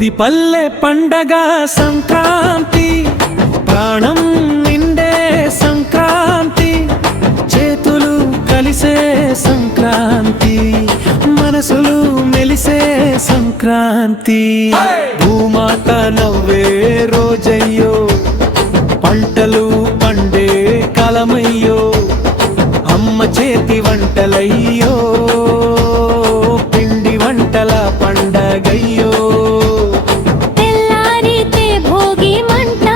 ఇది పల్లె పండగ సంక్రాంతి, ప్రాణం నిండే సంక్రాంతి, చేతులు కలిసే సంక్రాంతి, మనసులు మెలిసే సంక్రాంతి. భూమాత నవ్వే రోజయ్యో, పంటలు పండే కాలమయ్యో, అమ్మ చేతి వంటలయ్యో, పిండి వంటల పండగయ్యో. తెల్లారితే భోగి మంట,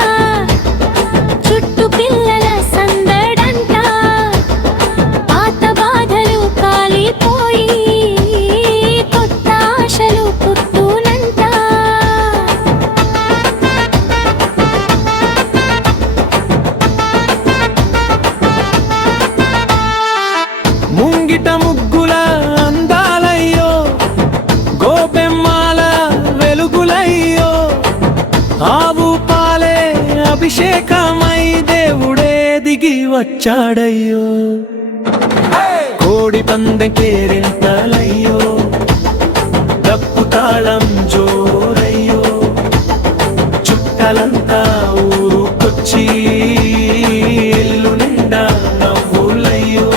చుట్టు పిల్లల సందడంట, పాత బాధలు కాలిపోయి కొత్త ఆశలు పుట్టునంట. ముంగిట ముగ్గుల అందాలయ్యో, గోపెమ్మాల వెలుగులయ్యో, ఆవు పాలే అభిషేకమై దేవుడే దిగి వచ్చాడయ్యో. కోడి పందె కేరింతలయ్యో, డప్పు తాళం జోరయ్యో, చుట్టలంతా ఊరుకొచ్చి ఇల్లు నిండా నవ్వులయ్యో.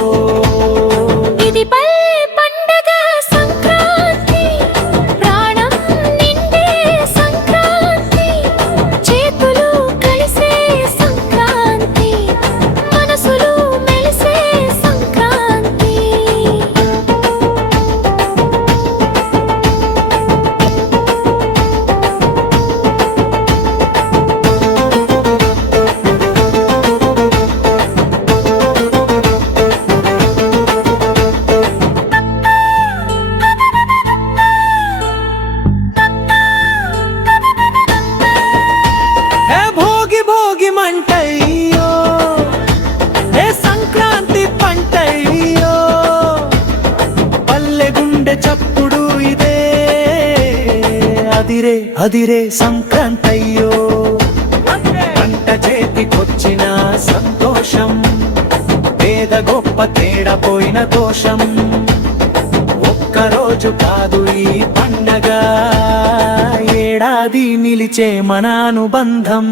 ఇది పల్లె పండగ సంక్రాంతి, ప్రాణం నిండే సంక్రాంతి, చేతులు కలిసే సంక్రాంతి, మనసులు మెలిసే సంక్రాంతి. ఏ భోగి భోగి మంటయ్యో, ఏ సంక్రాంతి పంటయ్యో, పల్లె గుండె చప్పుడు ఇదే, అదిరే అదిరే సంక్రాంతయ్యో. పంట చేతికొచ్చిన సంతోషం, పేద గొప్ప తేడా పోయిన దోషం, ఒక్కరోజు కాదు ఈ పండగ, ఏడాది నిలిచే మన అనుబంధం.